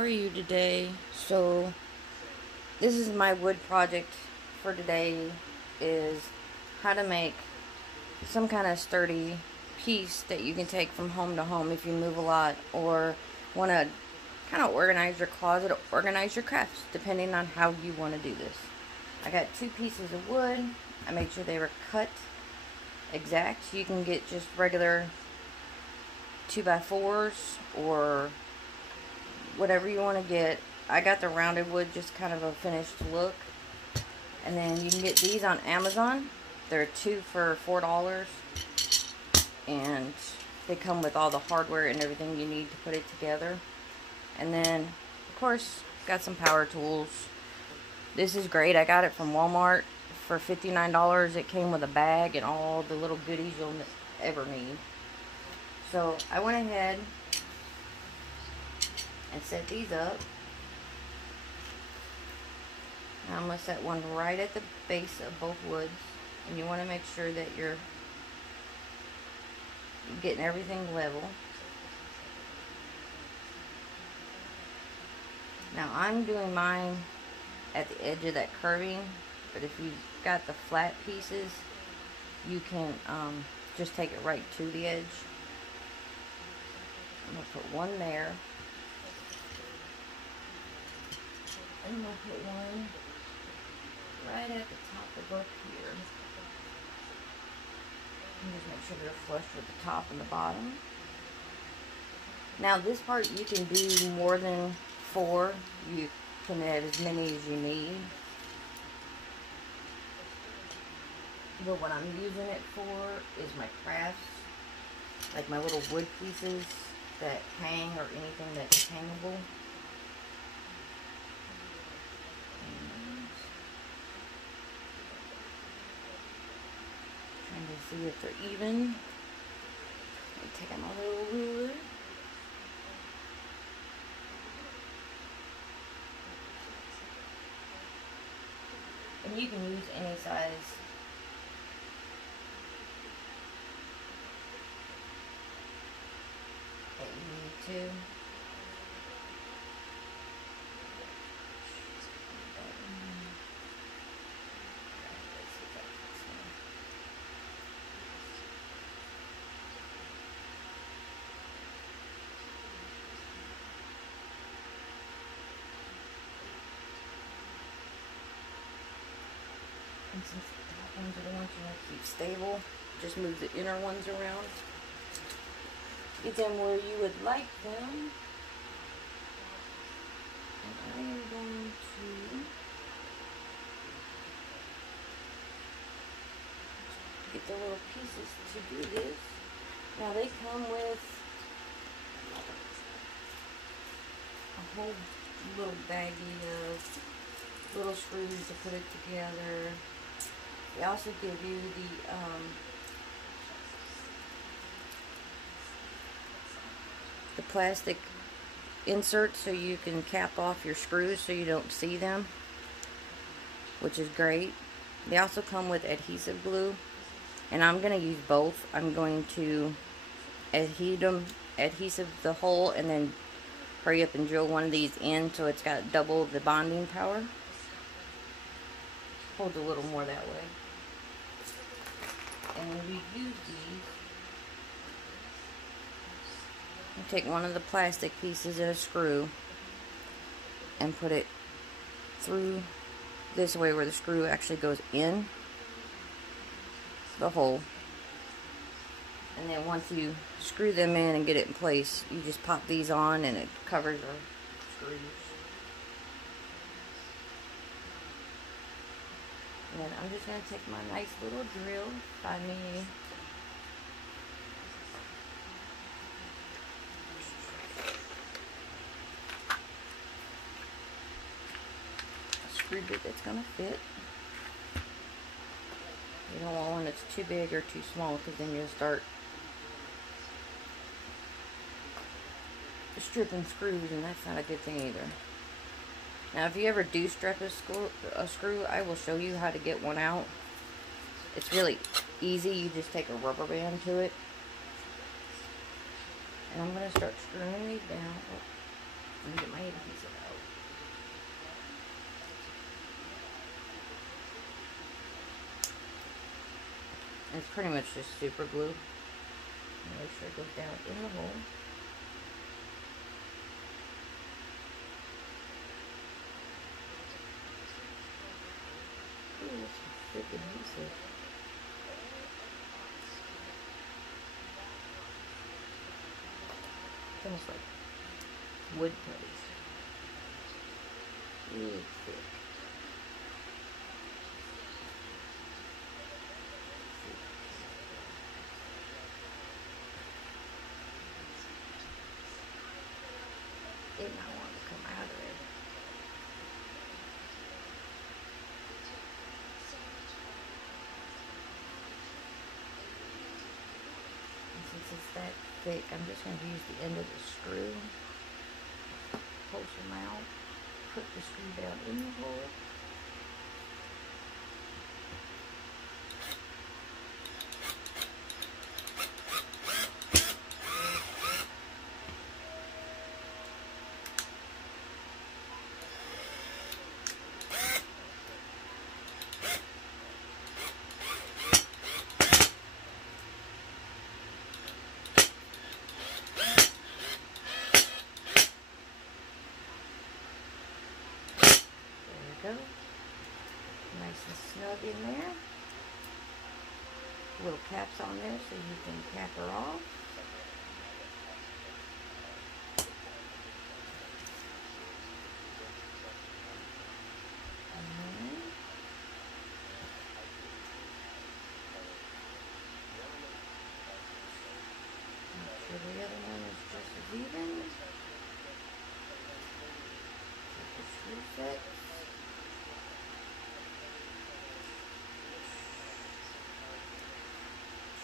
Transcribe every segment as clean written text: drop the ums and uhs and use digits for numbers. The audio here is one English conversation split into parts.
are you today? So this is my wood project for today, is how to make some kind of sturdy piece that you can take from home to home if you move a lot or want to kind of organize your closet or organize your crafts depending on how you want to do this. I got 2 pieces of wood. I made sure they were cut exact. You can get just regular 2x4s or whatever you want to get. I got the rounded wood, just kind of a finished look. And then you can get these on Amazon. They're 2 for $4, and they come with all the hardware and everything you need to put it together. And then of course got some power tools. This is great. I got it from Walmart for $59. It came with a bag and all the little goodies you'll ever need. So I went ahead and set these up. Now I'm going to set one right at the base of both woods, and you want to make sure that you're getting everything level. Now I'm doing mine at the edge of that curving, but if you've got the flat pieces, you can just take it right to the edge. I'm going to put one there. And I'm going to put one right at the top of up here. And just make sure they're flush with the top and the bottom. Now this part you can do more than 4. You can add as many as you need. But what I'm using it for is my crafts, like my little wood pieces that hang or anything that's hangable. Trying to see if they're even. Let me take out my little ruler. And you can use any size that you need to. And since the top ones are the ones you want to keep stable, just move the inner ones around. Get them where you would like them. And I am going to get the little pieces to do this. Now they come with a whole little baggie of little screws to put it together. They also give you the plastic insert so you can cap off your screws so you don't see them, which is great. They also come with adhesive glue, and I'm going to use both. I'm going to adhesive the hole, and then hurry up and drill one of these in so it's got double the bonding power. Holds a little more that way. And when you use these, you take one of the plastic pieces and a screw and put it through this way where the screw actually goes in the hole. And then once you screw them in and get it in place, you just pop these on and it covers your screws. And then I'm just going to take my nice little drill by me. A screw bit that's going to fit. You don't want one that's too big or too small, because then you'll start stripping screws, and that's not a good thing either. Now, if you ever do strip a screw, I will show you how to get one out. It's really easy. You just take a rubber band to it. And I'm going to start screwing these down. Let me get my adhesive out. It's pretty much just super glue. Make sure it goes down in the hole. Ooh, that's some thick adhesive. It's almost like wood putties. Really thick. It might want to come out of it. And since it's that thick, I'm just going to use the end of the screw. Pull some out. Put the screw down in the hole. Go. Nice and snug in there. Little caps on there so you can cap her off. Make sure the other one is just as even. Get the screw set.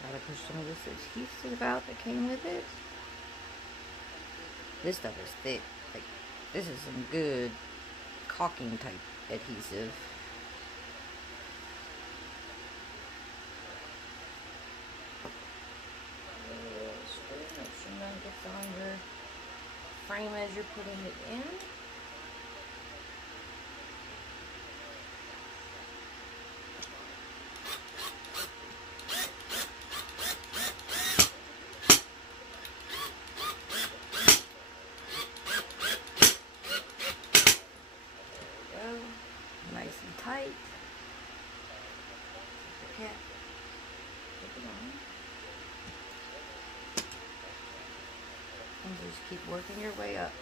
Try to push some of this adhesive out that came with it. This stuff is thick. Like, this is some good caulking type adhesive. Make sure none gets on your frame as you're putting it in. Nice and tight. Okay. Put it on. And just keep working your way up.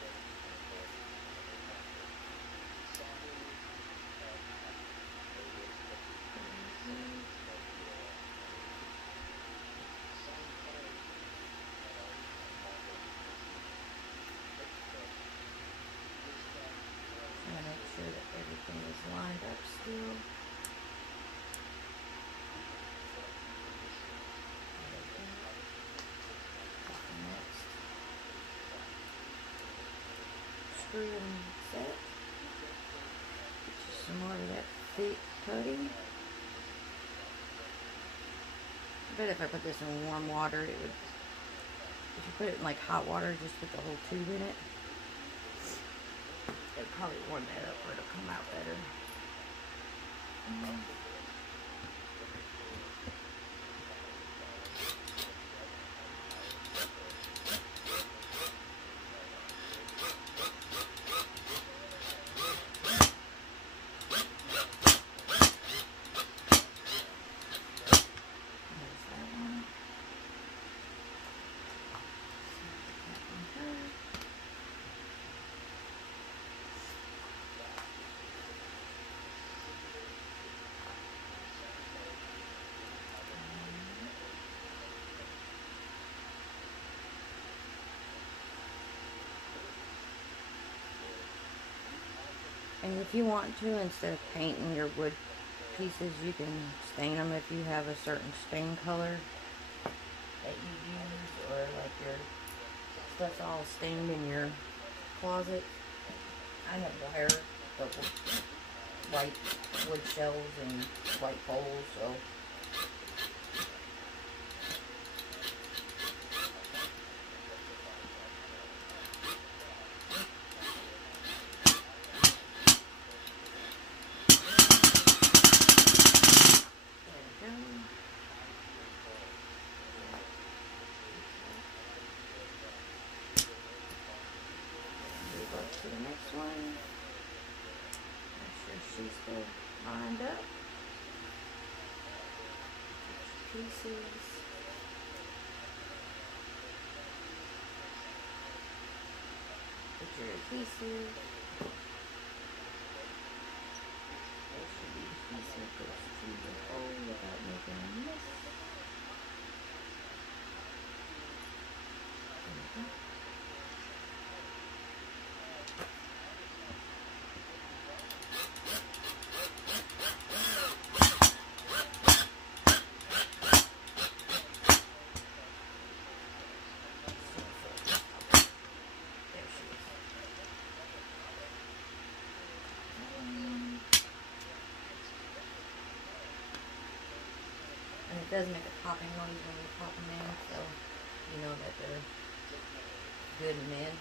Make sure that everything is lined up still. Next, screw and set. Get you some more of that thick putty. I bet if I put this in warm water, it would. If you put it in like hot water, just put the whole tube in it. It'll probably warm that up or it'll come out better. And if you want to, instead of painting your wood pieces, you can stain them if you have a certain stain color that you use, or like your stuff's all stained in your closet. I have wire, but white wood shelves and white bowls, so these go lined up. Pieces. Put your adhesive. Make sure the adhesive goes through the hole without making a mess. There we go. And it does make a popping noise when you pop them in, so you know that they're good and in.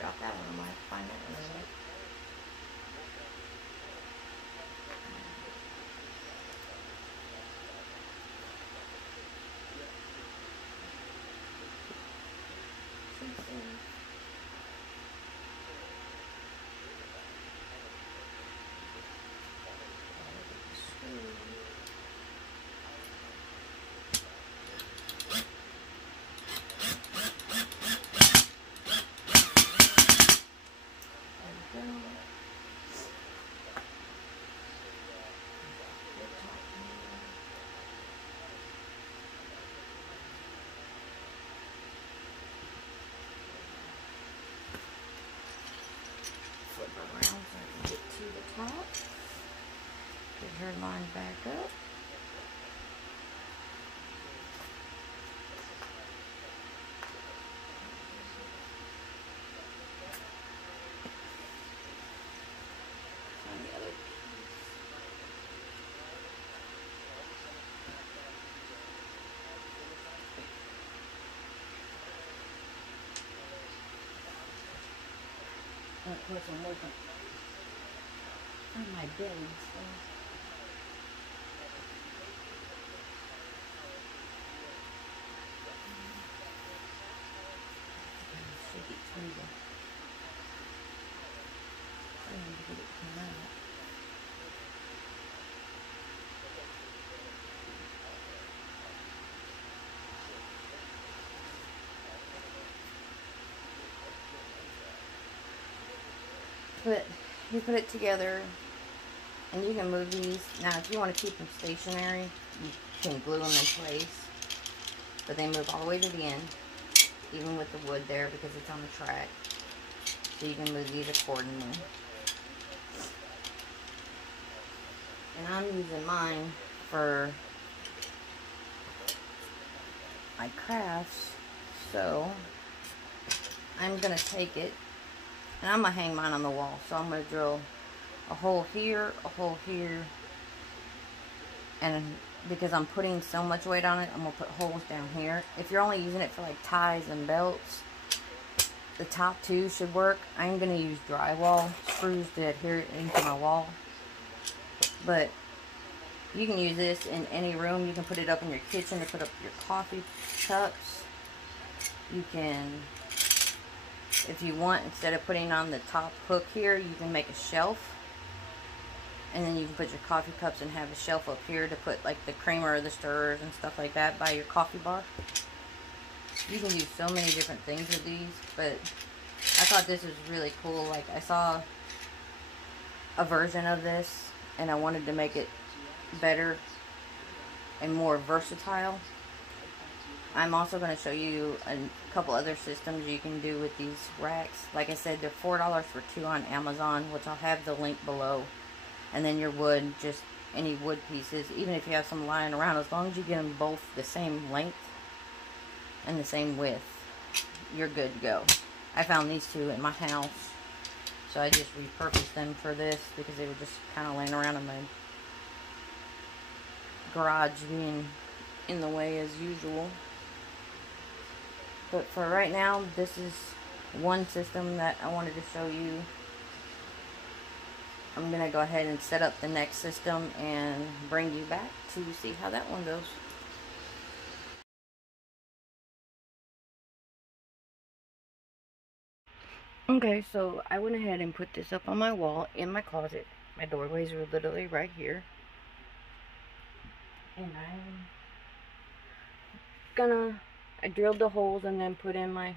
Drop that one, I might find that one in a minute. Flip around so I can get to the top. Get her lined back up. On the other piece. And of course I'm working on my bed, so shake it through the frame to get it to come out. But you put it together, and you can move these. Now, if you want to keep them stationary, you can glue them in place. But they move all the way to the end, even with the wood there because it's on the track. So you can move these accordingly. And I'm using mine for my crafts. So I'm going to take it. And I'm going to hang mine on the wall. So I'm going to drill a hole here, and because I'm putting so much weight on it, I'm going to put holes down here. If you're only using it for like ties and belts, the top two should work. I'm going to use drywall screws to adhere it into my wall. But you can use this in any room. You can put it up in your kitchen to put up your coffee cups. You can... If you want, instead of putting on the top hook here, you can make a shelf. And then you can put your coffee cups and have a shelf up here to put like the creamer or the stirrers and stuff like that by your coffee bar. You can do so many different things with these, but I thought this was really cool. Like, I saw a version of this and I wanted to make it better and more versatile. I'm also going to show you a couple other systems you can do with these racks. Like I said, they're $4 for 2 on Amazon, which I'll have the link below. And then your wood, just any wood pieces, even if you have some lying around, as long as you get them both the same length and the same width, you're good to go. I found these two in my house, so I just repurposed them for this because they were just kind of laying around in my garage being in the way as usual. But for right now, this is one system that I wanted to show you. I'm going to go ahead and set up the next system and bring you back to see how that one goes. Okay, so I went ahead and put this up on my wall in my closet. My doorways are literally right here. And I drilled the holes and then put in my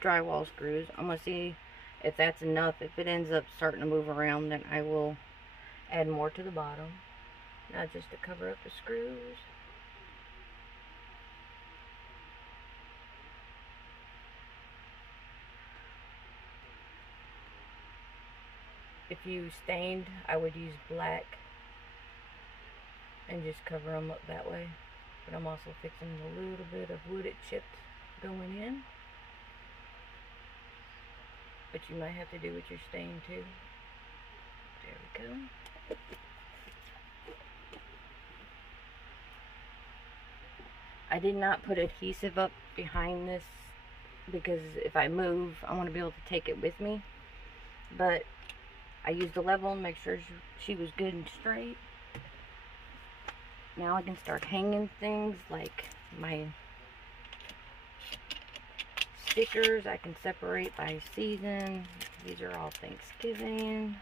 drywall screws. I'm going to see if that's enough. If it ends up starting to move around, then I will add more to the bottom. Now just to cover up the screws. If you stained, I would use black and just cover them up that way. But I'm also fixing a little bit of wood chipped going in. But you might have to do with your stain too. There we go. I did not put adhesive up behind this because if I move, I want to be able to take it with me. But I used the level and make sure she was good and straight. Now I can start hanging things like my stickers. I can separate by season. These are all Thanksgiving.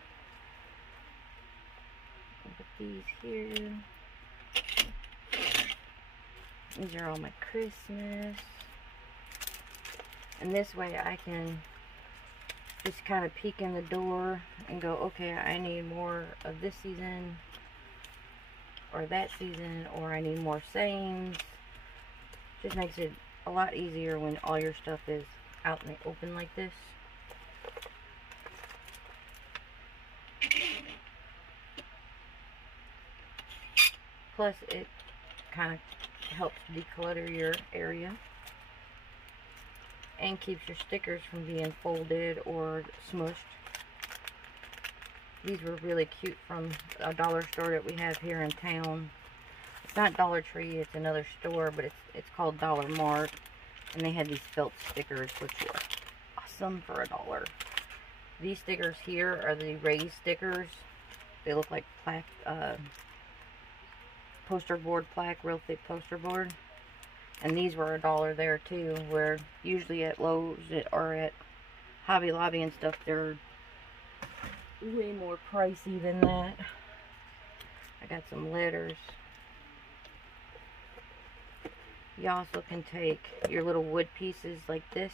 I'll put these here. These are all my Christmas. And this way I can just kind of peek in the door and go, okay, I need more of this season or that season, or I need more sayings. Just makes it a lot easier when all your stuff is out in the open like this. Plus it kind of helps declutter your area and keeps your stickers from being folded or smushed. These were really cute from a dollar store that we have here in town. It's not Dollar Tree, it's another store, but it's called Dollar Mart. And they had these felt stickers, which were awesome for $1. These stickers here are the raised stickers. They look like plaque, poster board plaque, real thick poster board. And these were $1 there too, where usually at Lowe's or at Hobby Lobby and stuff, they're way more pricey than that. I got some letters. You also can take your little wood pieces like this,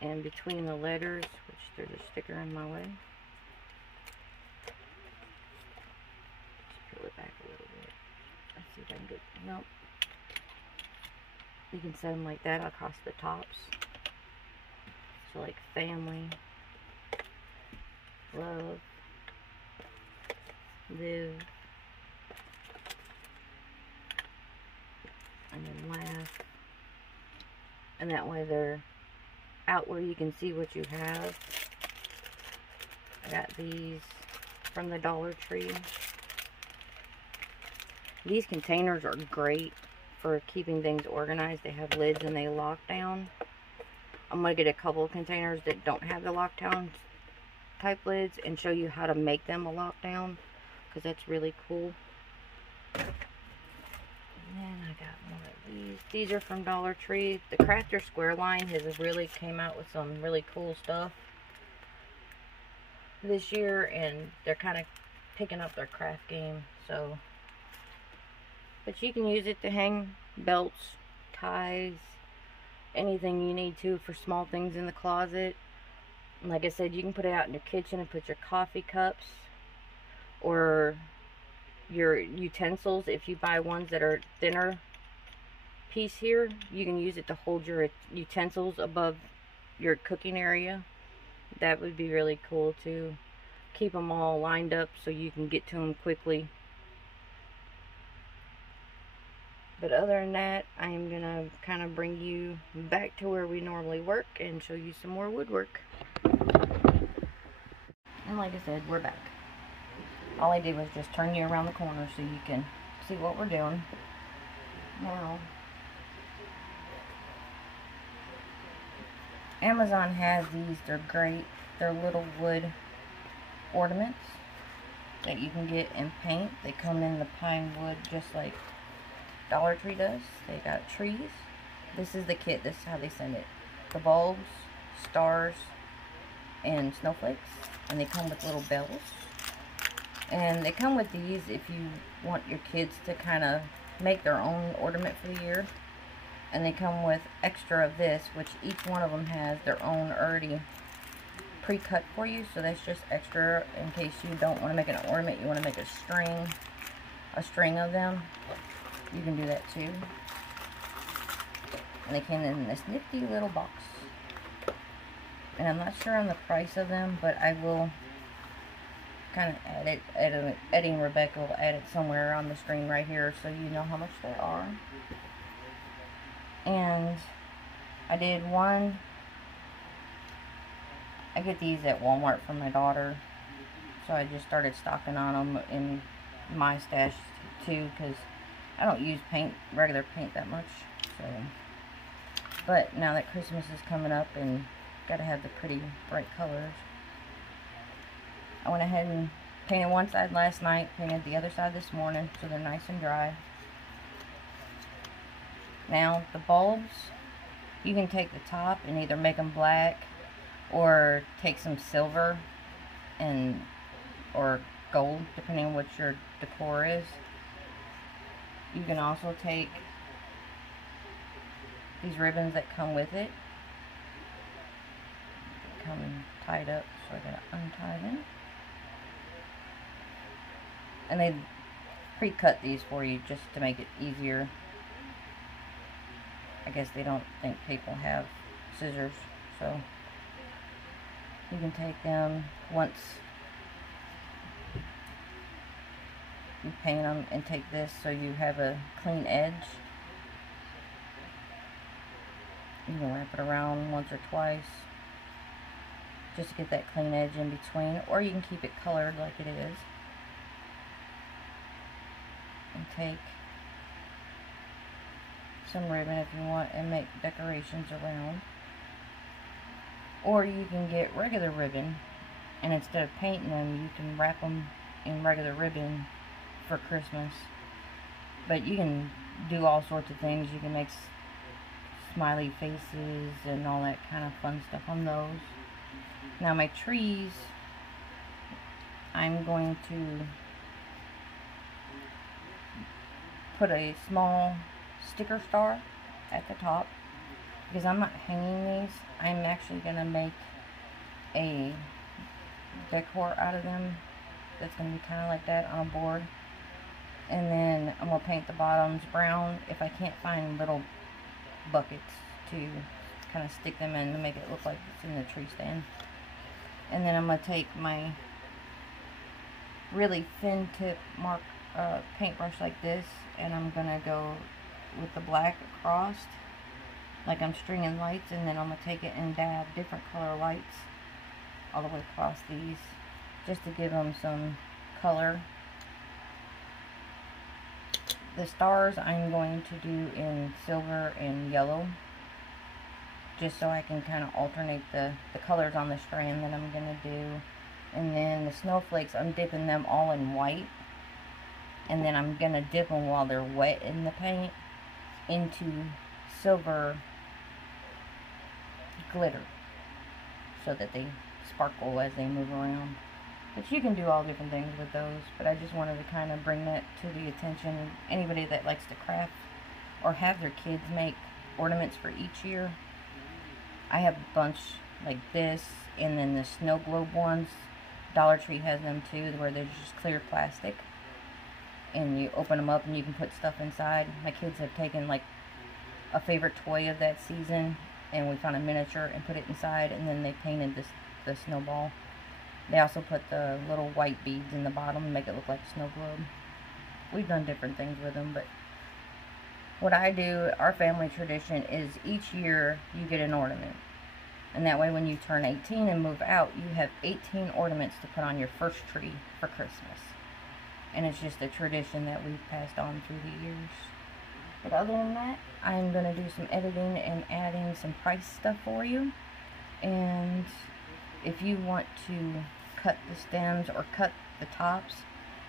and between the letters, which there's a sticker in my way. Just peel it back a little bit. Let's see if I can get, nope. You can set them like that across the tops. So like family, love, live, and then laugh. And that way they're out where you can see what you have. I got these from the Dollar Tree. These containers are great for keeping things organized. They have lids and they lock down. I'm going to get a couple of containers that don't have the lockdown type lids and show you how to make them a lockdown, because that's really cool. And then I got more of these. These are from Dollar Tree. The Crafter Square line has really came out with some really cool stuff this year, and they're kind of picking up their craft game. So, but you can use it to hang belts, ties, anything you need to for small things in the closet. And like I said, you can put it out in your kitchen and put your coffee cups or your utensils. If you buy ones that are thinner piece here, you can use it to hold your utensils above your cooking area. That would be really cool to keep them all lined up so you can get to them quickly. But other than that, I am going to kind of bring you back to where we normally work and show you some more woodwork. And like I said, we're back. All I did was just turn you around the corner so you can see what we're doing. Now, Amazon has these. They're great. They're little wood ornaments that you can get in paint. They come in the pine wood just like Dollar Tree does. They got trees. This is the kit. This is how they send it. the bulbs, stars, and snowflakes, and they come with little bells. And they come with these if you want your kids to kind of make their own ornament for the year. And they come with extra of this, which each one of them has their own already pre-cut for you. So that's just extra in case you don't want to make an ornament, you want to make a string of them. You can do that too. And they came in this nifty little box. And I'm not sure on the price of them, but I will kind of add it. Eddie and Rebecca will add it somewhere on the screen right here so you know how much they are. And I did one. I get these at Walmart for my daughter, so I just started stocking on them in my stash too, because I don't use regular paint that much. So, but now that Christmas is coming up and gotta have the pretty bright colors, I went ahead and painted one side last night, painted the other side this morning, so they're nice and dry. Now the bulbs, you can take the top and either make them black or take some silver or gold, depending on what your decor is. You can also take these ribbons that come with it. They come tied up, so I gotta untie them. And they pre-cut these for you just to make it easier. I guess they don't think people have scissors, so you can take them once you paint them, and take this so you have a clean edge. You can wrap it around once or twice just to get that clean edge in between, or you can keep it colored like it is. And take some ribbon if you want and make decorations around. Or you can get regular ribbon, and instead of painting them, you can wrap them in regular ribbon for Christmas. But you can do all sorts of things. You can make smiley faces and all that kind of fun stuff on those. Now my trees, I'm going to put a small sticker star at the top, because I'm not hanging these. I'm actually going to make a decor out of them that's going to be kind of like that on a board. And then I'm going to paint the bottoms brown if I can't find little buckets to kind of stick them in to make it look like it's in the tree stand. And then I'm going to take my really thin tip paintbrush like this, and I'm going to go with the black across like I'm stringing lights, and then I'm going to take it and dab different color lights all the way across these just to give them some color. The stars I'm going to do in silver and yellow, just so I can kind of alternate the colors on the strand that I'm going to do. And then the snowflakes, I'm dipping them all in white, and then I'm going to dip them while they're wet in the paint into silver glitter so that they sparkle as they move around. But you can do all different things with those, but I just wanted to kind of bring that to the attention of anybody that likes to craft or have their kids make ornaments for each year. I have a bunch like this, and then the snow globe ones. Dollar Tree has them too, where they're just clear plastic, and you open them up and you can put stuff inside. My kids have taken like a favorite toy of that season, and we found a miniature and put it inside, and then they painted the snowball. They also put the little white beads in the bottom and make it look like a snow globe. We've done different things with them, but what I do, our family tradition, is each year you get an ornament. And that way when you turn 18 and move out, you have 18 ornaments to put on your first tree for Christmas. And it's just a tradition that we've passed on through the years. But other than that, I'm going to do some editing and adding some price stuff for you. And if you want to cut the stems or cut the tops,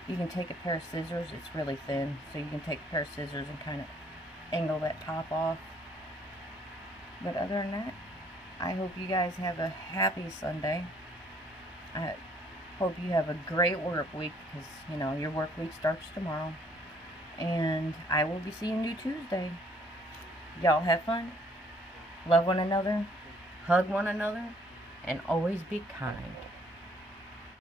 you can take a pair of scissors. It's really thin, so you can take a pair of scissors and kind of angle that top off. But other than that, I hope you guys have a happy Sunday. I hope you have a great work week, because, you know, your work week starts tomorrow. And I will be seeing you Tuesday. Y'all have fun. Love one another. Hug one another. And always be kind.